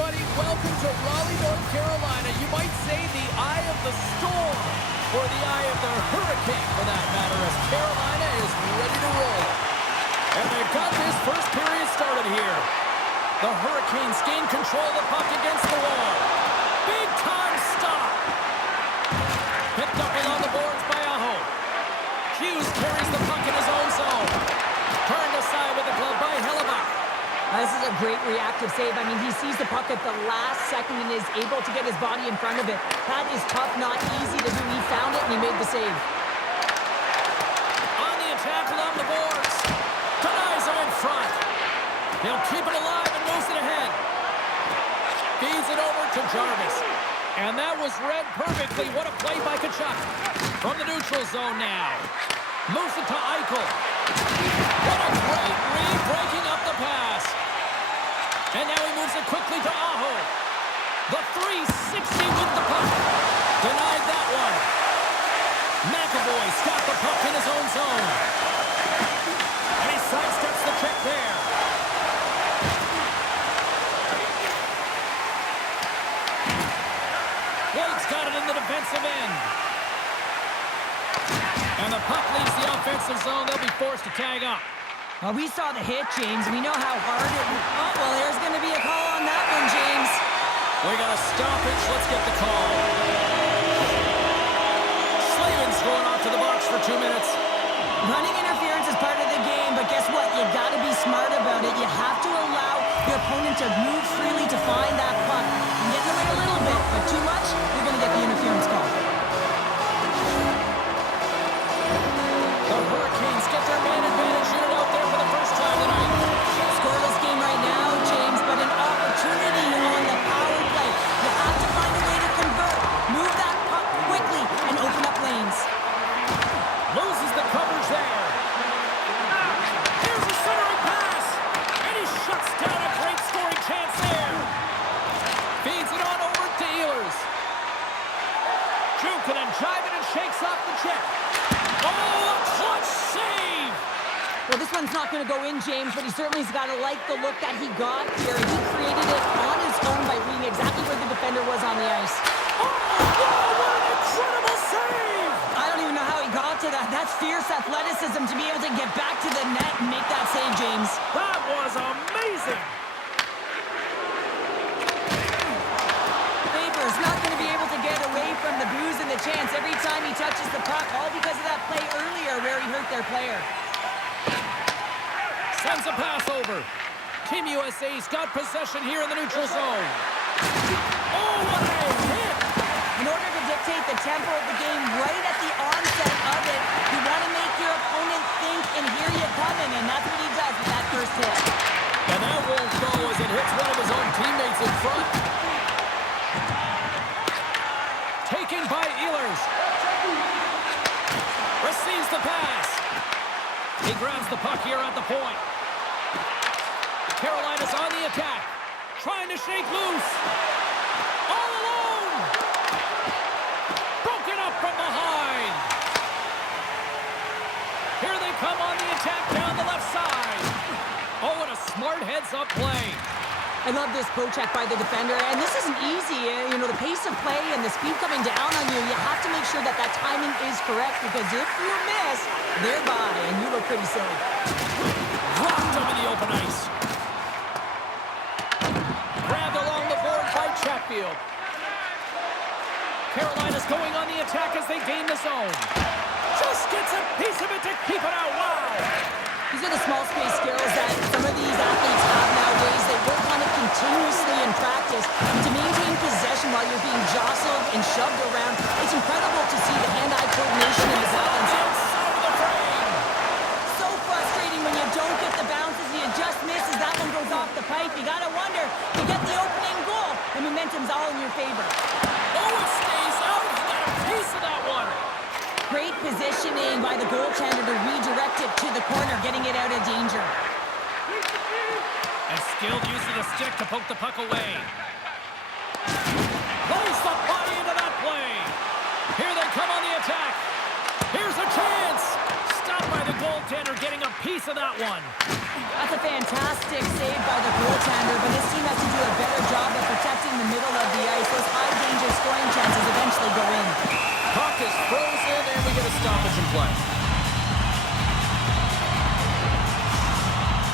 everybody. Welcome to Raleigh, North Carolina. You might say the eye of the storm, or the eye of the hurricane, for that matter, as Carolina is ready to roll. And they've got this first period started here. The Hurricanes gain control of the puck against the wall. Big-time stop. Picked up along the boards by Aho. Hughes carries the puck in his own zone. Turned aside with the glove by Hellebuck. This is a great reactive save. I mean, he sees the puck at the last second and is able to get his body in front of it. That is tough, not easy to do. He found it and he made the save. On the attack along the boards. Denies him in front. He'll keep it alive and moves it ahead. Feeds it over to Jarvis. And that was read perfectly. What a play by Tkachuk. From the neutral zone now. Moves it to Eichel. What a great read, breaking up the pass. And now he moves it quickly to Aho. The 360 with the puck. Denied that one. McAvoy's got the puck in his own zone. And he sidesteps the check there. Wade's got it in the defensive end. And the puck leaves the offensive zone. They'll be forced to tag up. Well, we saw the hit, James. We know how hard it... Oh, well, there's going to be a call on that one, James. We got a stoppage. Let's get the call. Slavin's going off to the box for 2 minutes. Running interference is part of the game, but guess what? You got to be smart about it. You have to allow your opponent to move freely to find that puck. You get in the way a little bit, but too much, you're going to get the interference call. The Hurricanes get their man advantage unit out there for the first time tonight. Scoreless game right now, James, but an opportunity on the power play. You have to find a way to convert. Move that puck quickly and open up lanes. Loses the coverage there. Here's a centering pass. And he shuts down a great scoring chance there. Feeds it on over to Ehlers. Juke and jiving and shakes off the check. Oh, a clutch save! Well, this one's not going to go in, James, but he certainly has got to like the look that he got here. He created it on his own by reading exactly where the defender was on the ice. Oh, what an incredible save! I don't even know how he got to that. That's fierce athleticism to be able to get back to the net and make that save, James. That was amazing! Faber's not going to be able to get away from the booze and the chance every time he touches the puck, all because of that play earlier where he hurt their player. Sends a pass over. Team USA's got possession here in the neutral zone. Oh, what a hit! In order to dictate the tempo of the game right at the onset of it, you want to make your opponent think and hear you coming, and that's what he does with that first hit. And that won't go as it hits one of his own teammates in front. Taken by Ehlers. Receives the pass. He grabs the puck here at the point. Carolina's on the attack. Trying to shake loose. All alone. Broken up from behind. Here they come on the attack down the left side. Oh, what a smart heads-up play. I love this poke check by the defender, and this isn't easy. You know, the pace of play and the speed coming down on you, you have to make sure that that timing is correct, because if you miss, they're by, and you look pretty silly. Dropped over the open ice. Grabbed along the board by Chatfield. Carolina's going on the attack as they gain the zone. Just gets a piece of it to keep it out. Wow! These are the small space skills that some of these athletes have nowadays. They work on it continuously in practice. And to maintain possession while you're being jostled and shoved around, it's incredible to see the hand-eye coordination and the balance. Outside of the frame. So frustrating when you don't get the bounces and you just miss as that one goes off the pipe. You gotta wonder, you get the opening goal, the momentum's all in your favor. Oh, it stays out. He got a piece of that one. Great positioning by the goaltender to redirect it to the corner, getting it out of danger. And skilled use of the stick to poke the puck away. Place the body into that play. Here they come on the attack. Here's a chance. Stopped by the goaltender, getting a piece piece of that one. That's a fantastic save by the goaltender, but his team has to do a better job of protecting the middle of the ice. Those high-danger scoring chances eventually go in. Puck is frozen, and we get a stoppage in play.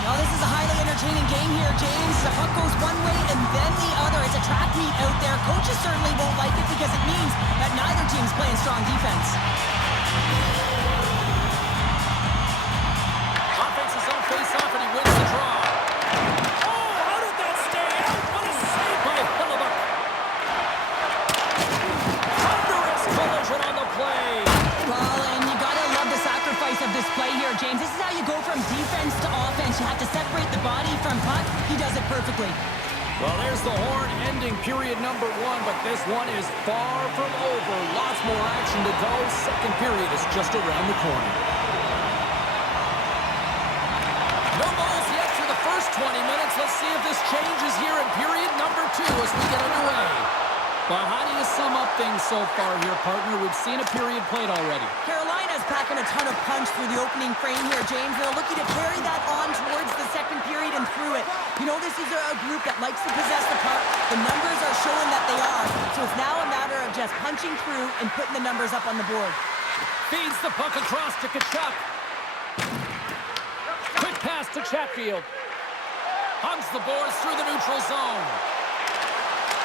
Well, this is a highly entertaining game here, James. The puck goes one way and then the other. It's a track meet out there. Coaches certainly won't like it because it means that neither team's playing strong defense. Offense is on face-off, and he wins the draw. Oh, how did that stay out? What a save by Hillebuck. Thunderous collision on the play. Well, and you gotta love the sacrifice of this play here, James. This is how you go from defense to offense. You have to separate the body from puck. He does it perfectly. Well, there's the horn ending period number 1, but this one is far from over. Lots more action to go. Second period is just around the corner. No goals yet for the first 20 minutes. Let's see if this changes here in period number 2 as we get underway. Well, how do you sum up things so far here, partner? We've seen a period played already. Carolina's packing a ton of punch through the opening frame here, James. They're looking to carry that on towards the second period and through it. You know, this is a group that likes to possess the puck. The numbers are showing that they are. So it's now a matter of just punching through and putting the numbers up on the board. Feeds the puck across to Tkachuk. Quick pass to Chatfield. Hugs the boards through the neutral zone.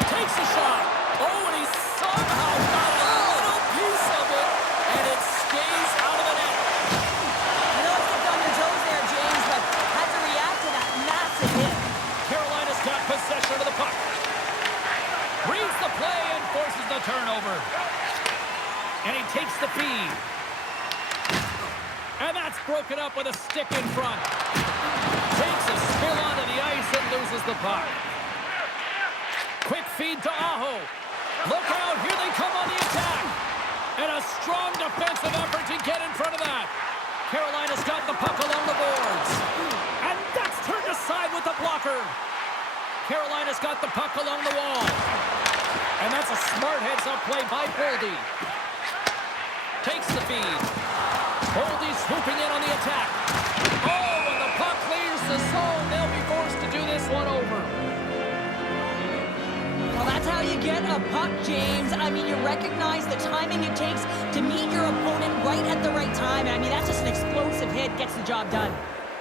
Takes a shot. Oh, and he somehow got a little piece of it, and it stays out of the net. You know, it's on your toes there, James, but had to react to that massive hit. Carolina's got possession of the puck. Reads the play and forces the turnover. And he takes the feed. And that's broken up with a stick in front. Takes a spill onto the ice and loses the puck. Quick feed to Aho. Look out, here they come on the attack. And a strong defensive effort to get in front of that. Carolina's got the puck along the boards. And that's turned aside with the blocker. Carolina's got the puck along the wall. And that's a smart heads-up play by Boldy. Takes the feed. Boldy swooping in on the attack. Oh, and the puck clears the zone. They'll be forced to do this one over. Well, that's how you get a puck, James. I mean, you recognize the timing it takes to meet your opponent right at the right time. I mean, that's just an explosive hit, gets the job done.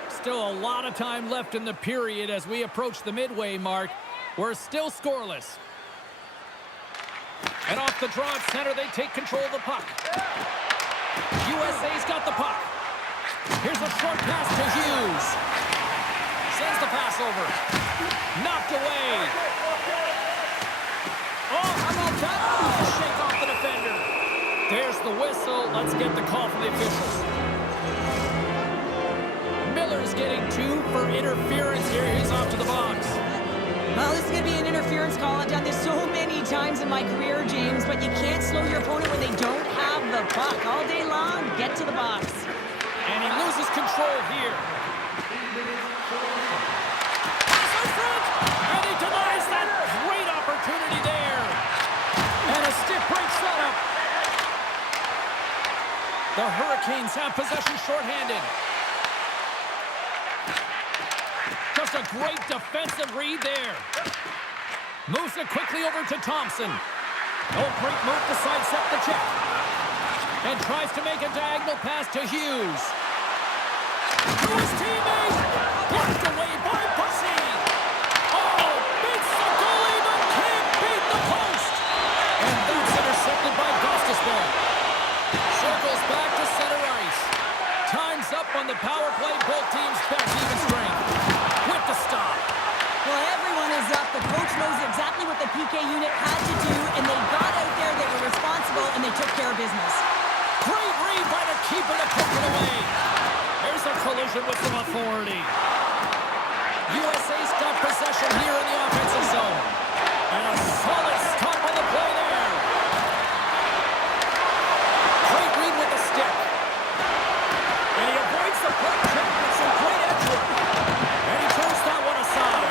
Still a lot of time left in the period as we approach the midway mark. We're still scoreless. And off the draw at center, they take control of the puck. USA's got the puck. Here's a short pass to Hughes. Sends the pass over. Knocked away. Oh, how about that? Shake off the defender. There's the whistle. Let's get the call from the officials. Miller's getting 2 for interference here. He's off to the box. Well, this is going to be an interference call. I've done this so many times in my career, James, but you can't slow your opponent when they don't have the puck. All day long, get to the box. And he loses control here. Pass in front, and he denies that great opportunity there. And a stick break setup. The Hurricanes have possession shorthanded. Just a great defensive read there. Moves it quickly over to Thompson. Oh, great move to sidestep the check. And tries to make a diagonal pass to Hughes. To his teammate. Blocked away by Bussy. Oh, beats the goalie but can't beat the post. And that's intercepted by Gostisbehere. Circles back to center ice. Time's up on the power play. Both teams back even strength. With the stop. Well, everyone is up. The coach knows exactly what the PK unit had to do, and they got out there, they were responsible, and they took care of business. Great read by the keeper to poke it away. There's a collision with some authority. USA's got possession here in the offensive zone. And a solid stop on the play there. Great read with the stick. And he avoids the puck check with some great edge work. And he turns that one aside.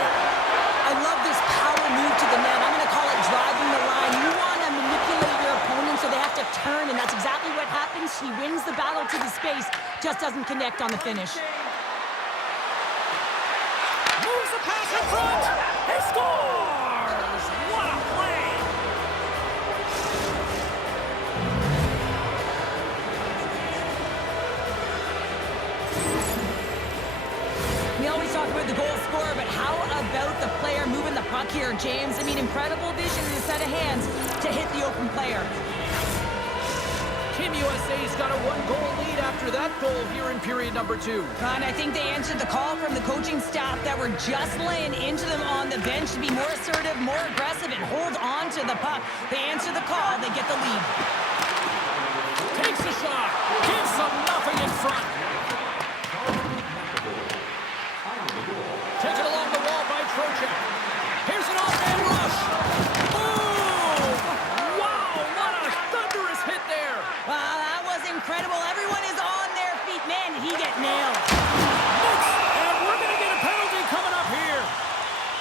I love this power move to the net. I'm going to call it driving the line. You want to manipulate your opponent so they have to turn, and that's exactly what happens. He wins the battle to the space, just doesn't connect on the finish. pass in front. He scores! What a play! We always talk about the goal scorer, but how about the player moving the puck here, James? I mean, incredible vision and a set of hands to hit the open player. Team USA's got a one-goal lead after that goal here in period number 2. And I think they answered the call from the coaching staff that were just laying into them on the bench to be more assertive, more aggressive, and hold on to the puck. They answer the call, they get the lead. Takes a shot, gives them nothing in front. Taken along the wall by Trocheck. Here's an off-man rush. Boom! Wow, what a thunderous hit there. Wow, that was incredible. Everyone is on their feet. Man, did he get nailed. And we're going to get a penalty coming up here.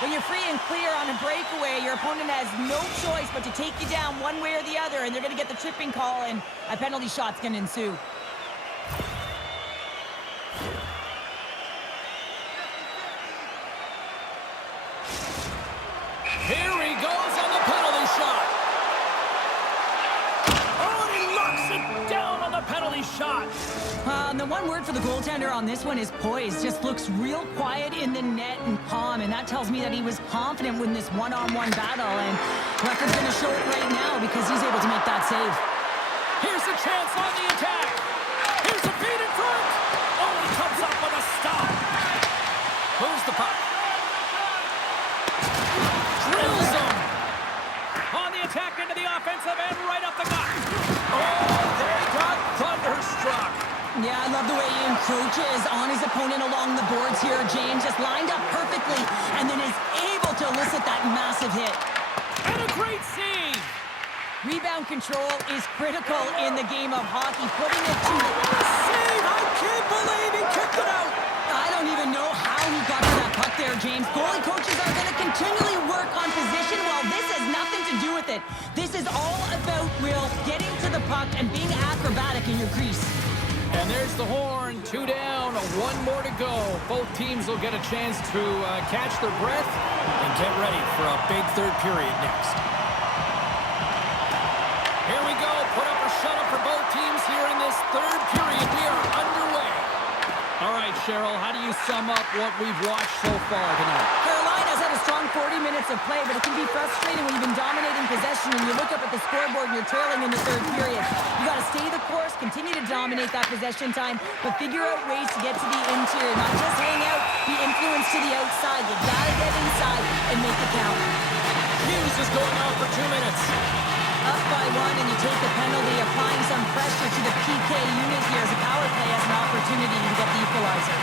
When you're free and clear on a breakaway, your opponent has no choice but to take you down one way or the other, and they're going to get the tripping call, and a penalty shot's going to ensue. Here he goes on the penalty shot. Oh, and he locks it down on the penalty shot. The one word for the goaltender on this one is poised. Just looks real quiet in the net and calm, and that tells me that he was confident in this one-on-one battle, and record's going to show it right now because he's able to make that save. Here's a chance on the attack. Here's a feed in front. Oh, he comes up with a stop. Moves the puck. Drills him. On the attack into the offensive end, right up the gut. Oh, they got thunderstruck. Yeah, I love the way he encroaches on his opponent along the boards here. James just lined up perfectly and then is able to elicit that massive hit. And a great save. Rebound control is critical in the game of hockey. Putting it to Save! I can't believe he kicked it out. I don't even know how he got to that puck there, James. Goalie coaches are going to continually work on position while this has nothing to do with it. This is all about real getting to the puck and being acrobatic in your crease. And there's the horn. 2 down, 1 more to go. Both teams will get a chance to catch their breath and get ready for a big third period next. Here we go. Put up or shut up for both teams here in this third period. We are underway. All right, Cheryl, how do you sum up what we've watched so far tonight? Carolina's had a strong 40 minutes of play, but it can be frustrating when you've been dominating possession and you look up at the scoreboard and you're trailing in the third period. You got to stay the course, continue to dominate that possession time, but figure out ways to get to the interior, not just hang out, be influenced to the outside. You got to get inside and make it count. Hughes is going out for 2 minutes. Up by 1 and you take the penalty, applying some pressure to the PK unit here as a power play has an opportunity to get the equalizer.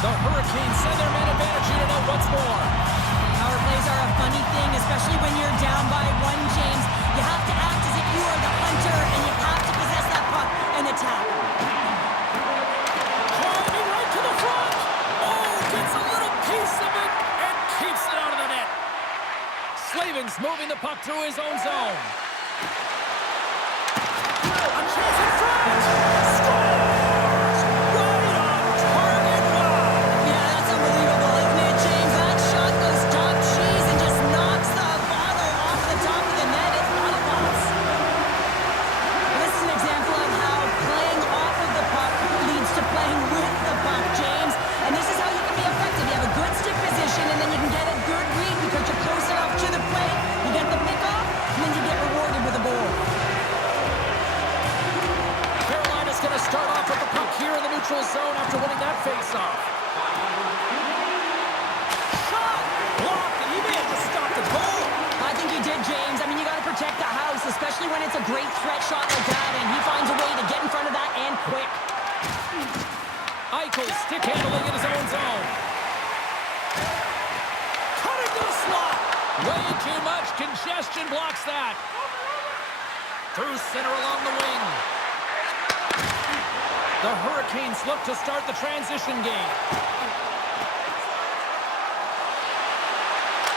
The Hurricanes send their man advantage unit out once more. Power plays are a funny thing, especially when you're down by 1, James. You have to act as if you are the hunter and you have to possess that puck and attack. Driving right to the front. Oh, gets a little piece of it and keeps it out of the net. Slavin's moving the puck through his own zone. A chance in front. Scores! Right on target. Wow. Yeah, that's unbelievable, isn't it, James? That shot goes top cheese and just knocks the bottle off the top of the net. It's not a loss. This is an example of how playing off of the puck leads to playing with the puck, James. And this is how you can be effective. You have a good stick position, and then you can get a good read because you're close enough to the plate. You get the pick-off, and then you get rewarded with a goal. Carolina's going to start off with the puck here in the neutral zone after winning that face-off. Shot! Blocked, and he may have just stopped the goal. I think he did, James. I mean, you got to protect the house, especially when it's a great threat shot like that, and he finds a way to get in front of that and quick. Eichel stick handling in his own zone. Cutting to the slot. Way too much congestion blocks that. Through center along the wing. The Hurricanes look to start the transition game.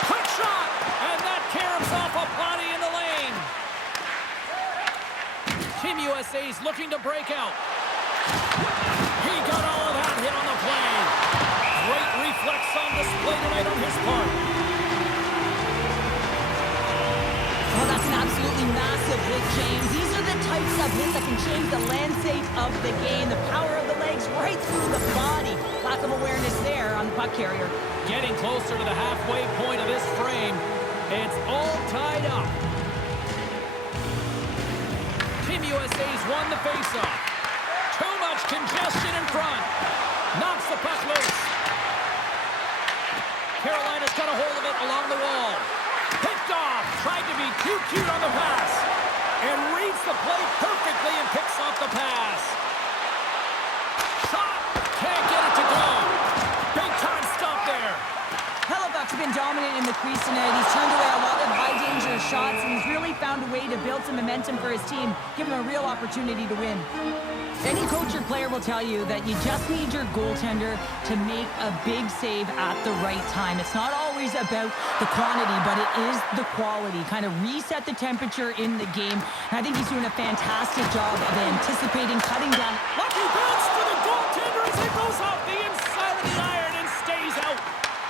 Quick shot! And that caroms off a body in the lane. Team USA's looking to break out. He got all of that hit on the play. Great reflex on display tonight on his part. Oh, that's an absolutely massive hit, James. These are the types of hits that can change the landscape of the game. The power of the legs right through the body. Lack of awareness there on the puck carrier. Getting closer to the halfway point of this frame. It's all tied up. Team USA's won the faceoff. Too much congestion in front. Knocks the puck loose. Carolina's got a hold of it along the wall. Picked off. Tried to be too cute on the pass. And reads the play perfectly and picks off the pass. Shot. Can't get it to go. Big time stop there. Hellebuyck's been dominant in the crease tonight. He's turned away a lot of high-danger shots, and he's really found a way to build some momentum for his team, give him a real opportunity to win. Any coach or player will tell you that you just need your goaltender to make a big save at the right time. It's not always about the quantity, but it is the quality. Kind of reset the temperature in the game. And I think he's doing a fantastic job of anticipating, cutting down. Lucky bounce for the goaltender as it goes off the inside of the iron and stays out.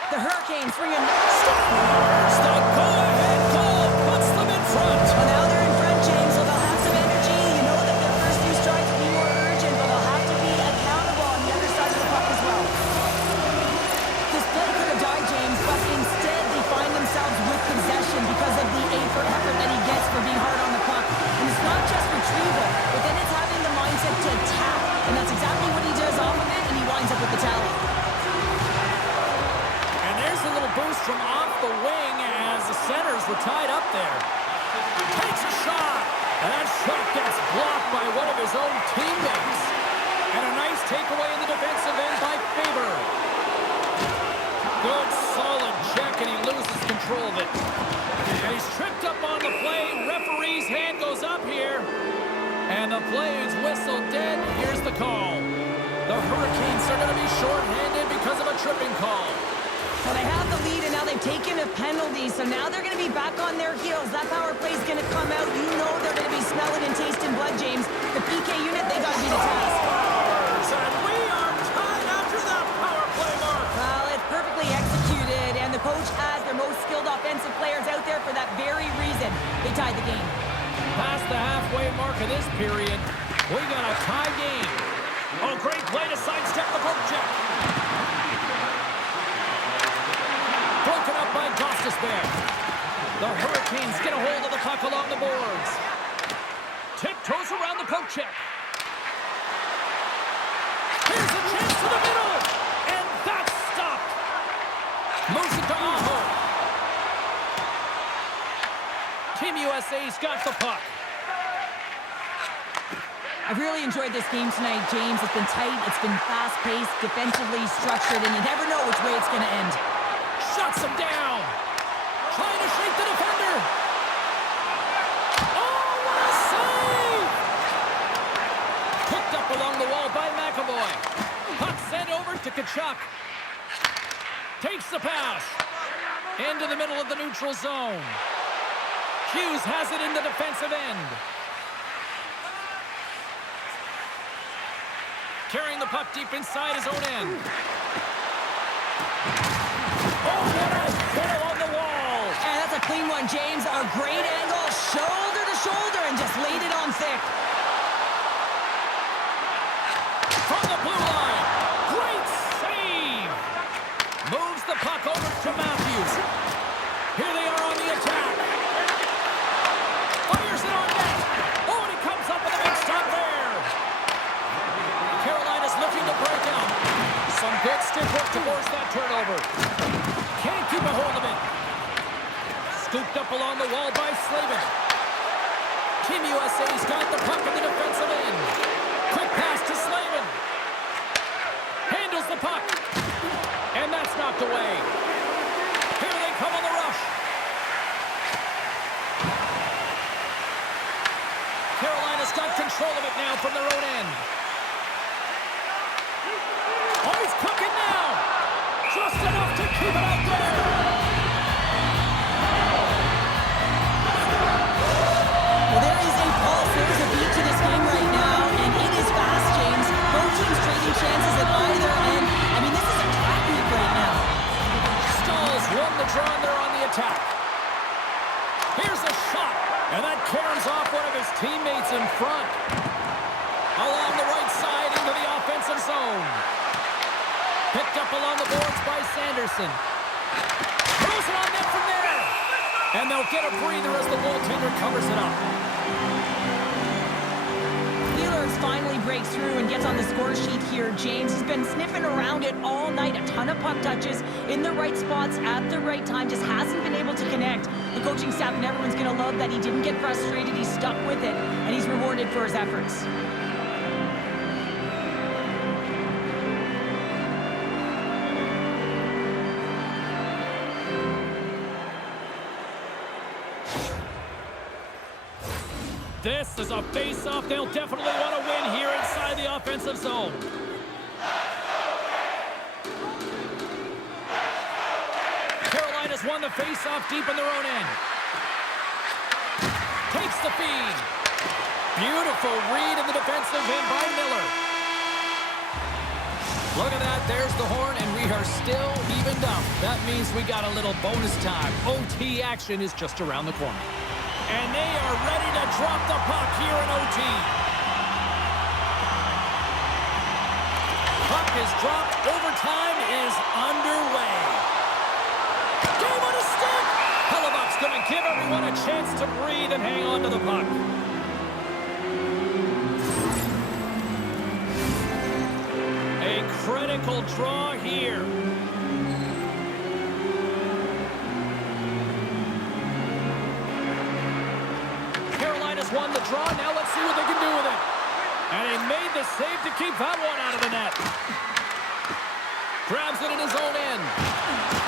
The Hurricanes bring in... Scores the go-ahead goal. Puts them in front. Well, now they're in front, James, so they'll have some energy. You know that their first few strikes will be more urgent, but they'll have to be accountable on the other side of the puck as well. This play could have died, James, but instead they find themselves with possession because of the effort that he gets for being hard on the puck. And it's not just retrieval, but then it's having the mindset to attack. And that's exactly what he does off of it, and he winds up with the tally. And there's a little boost from off the wing as the centers were tied up there. Takes a shot. And that shot gets blocked by one of his own teammates. And a nice takeaway in the defensive end by Faber. Good, solid check, and he loses control of it. And he's tripped up on the play. Referee's hand goes up here. And the play is whistled dead. Here's the call. The Hurricanes are going to be shorthanded because of a tripping call. Well, they have the lead, and now they've taken a penalty, so now they're going to be back on their heels. That power play is going to come out. You know they're going to be smelling and tasting blood, James. The PK unit, they got to be the task. And we are tied after that power play mark. Well, it's perfectly executed, and the coach has their most skilled offensive players out there for that very reason. They tied the game. Past the halfway mark of this period, we got a tie game. Oh, great play to sidestep the poke check. Broken up by Gostisbehere. The Hurricanes get a hold of the puck along the boards. Tiptoes around the poke check. Here's a chance to the middle. And that's stopped. Moves it to Aho. Team USA's got the puck. I've really enjoyed this game tonight, James. It's been tight, it's been fast-paced, defensively structured, and you never know which way it's going to end. Shuts him down. Trying to shake the defender. Oh, what a save! Picked up along the wall by McAvoy. Puck sent over to Tkachuk. Takes the pass. Into the middle of the neutral zone. Hughes has it in the defensive end. Carrying the puck deep inside his own end. Oh, what a hit on the wall. And that's a clean one, James. A great angle, shoulder to shoulder, and just laid it on thick. From the blue line. Great save. Moves the puck over to Matthews. Here they are on the attack. Fires it on net. Oh, and he comes up with a big stop there. Carolina's looking to break out. Some good stick work to force that turnover. Can't keep a hold of it. Scooped up along the wall by Slavin. Team USA's got the puck in the defensive end. Quick pass to Slavin. Handles the puck. And that's knocked away. Here they come on the rush. Carolina's got control of it now from their own end. Oh, he's cooking now. Just enough to keep it out there. Well, there is a pulse. There is a beat to this game. attack. Here's a shot, and that carries off one of his teammates in front. Along the right side into the offensive zone. Picked up along the boards by Sanderson. Throws it on net from there. And they'll get a breather as the goaltender covers it up. Wheeler's finally breaks through and gets on the score sheet here. James has been sniffing around it all night. A ton of puck touches in the right spots at the right time. Just hasn't been able to connect. The coaching staff and everyone's going to love that he didn't get frustrated. He stuck with it, and he's rewarded for his efforts. This is a face-off they'll definitely want to win here inside the offensive zone. Carolina's won the face-off deep in their own end. Takes the feed. Beautiful read in the defensive end by Miller. Look at that. There's the horn, and we are still evened up. That means we got a little bonus time. OT action is just around the corner. And they are ready to drop the puck here in OT. Puck is dropped. Overtime is underway. Game on a stick. Hellebuck's going to give everyone a chance to breathe and hang on to the puck. A critical draw here. Won the draw. Now let's see what they can do with it. And he made the save to keep that one out of the net. Grabs it in his own end.